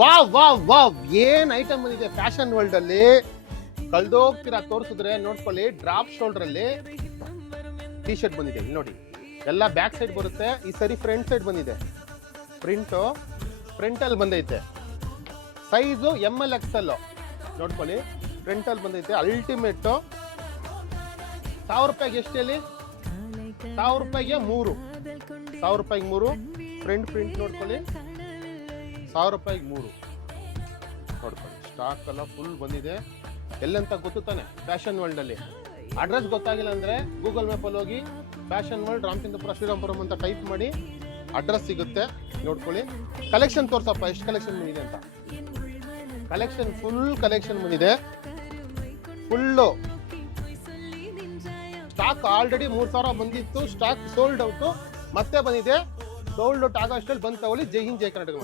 Wow wow wow, ಏನ್ item ಬಂದಿದೆ fashion world ಅಲ್ಲಿ. ಕಳ್ದೋಗ್ತೀರಾ ತೋರಿಸಿದ್ರೆ ನೋಡ್ಕೊಳ್ಳಿ. ಡ್ರಾಪ್ ಶೋಲ್ಡರ್ ಅಲ್ಲಿ ಟಿ ಶರ್ಟ್ ಬಂದಿದೆ. ಇಲ್ಲಿ ನೋಡಿ, ಎಲ್ಲ ಬ್ಯಾಕ್ ಸೈಡ್ ಬರುತ್ತೆ. ಈ ಸರಿ ಫ್ರಂಟ್ ಸೈಡ್ ಬಂದಿದೆ. ಪ್ರಿಂಟು ಫ್ರಂಟ್ ಅಲ್ಲಿ ಬಂದೈತೆ. ಸೈಜು ML XL ನೋಡ್ಕೊಳ್ಳಿ. ಫ್ರಂಟ್ ಅಲ್ಲಿ ಬಂದೈತೆ. ಅಲ್ಟಿಮೇಟ್ 1000 ರೂಪಾಯಿಗೆ ಎಷ್ಟು ಹೇಳಿ? 1000 ರೂಪಾಯಿಗೆ 3. 1000 ರೂಪಾಯಿಗೆ 3 ಫ್ರಂಟ್ ಪ್ರಿಂಟ್ ನೋಡ್ಕೊಳ್ಳಿ. 1000 ರೂಪಾಯಿಗೆ 3 ನೋಡ್ಕೊಳ್ಳಿ. ಸ್ಟಾಕ್ ಎಲ್ಲ ಫುಲ್ ಬಂದಿದೆ. ಎಲ್ಲಂತ ಗೊತ್ತು ತಾನೆ? ಫ್ಯಾಷನ್ ವರ್ಲ್ಡ್ ಅಲ್ಲಿ. ಅಡ್ರೆಸ್ ಗೊತ್ತಾಗಿಲ್ಲ ಅಂದ್ರೆ ಗೂಗಲ್ ಮ್ಯಾಪ್ ಅಲ್ಲಿ ಹೋಗಿ ಫ್ಯಾಷನ್ ವರ್ಲ್ಡ್ ರಾಮಚಂದ್ರಪುರ ಶ್ರೀರಾಮಪುರಂ ಅಂತ ಟೈಪ್ ಮಾಡಿ ಅಡ್ರೆಸ್ ಸಿಗುತ್ತೆ. ನೋಡ್ಕೊಳ್ಳಿ. ಕಲೆಕ್ಷನ್ ತೋರ್ಸಪ್ಪ, ಎಷ್ಟು ಕಲೆಕ್ಷನ್ ಬಂದಿದೆ ಅಂತ. ಕಲೆಕ್ಷನ್ ಫುಲ್ ಕಲೆಕ್ಷನ್ ಬಂದಿದೆ. ಫುಲ್ಲು ಸ್ಟಾಕ್ ಆಲ್ರೆಡಿ 3000 ಬಂದಿತ್ತು. ಸ್ಟಾಕ್ ಸೋಲ್ಡ್ ಔಟ್ ಮತ್ತೆ ಬಂದಿದೆ. ಸೋಲ್ಡ್ ಔಟ್ ಆಗೋ ಅಷ್ಟರಲ್ಲಿ ಬಂದು ತಗೊಳ್ಳಿ. ಜೈ ಹಿಂದ್, ಜೈ ಕರ್ನಾಟಕ.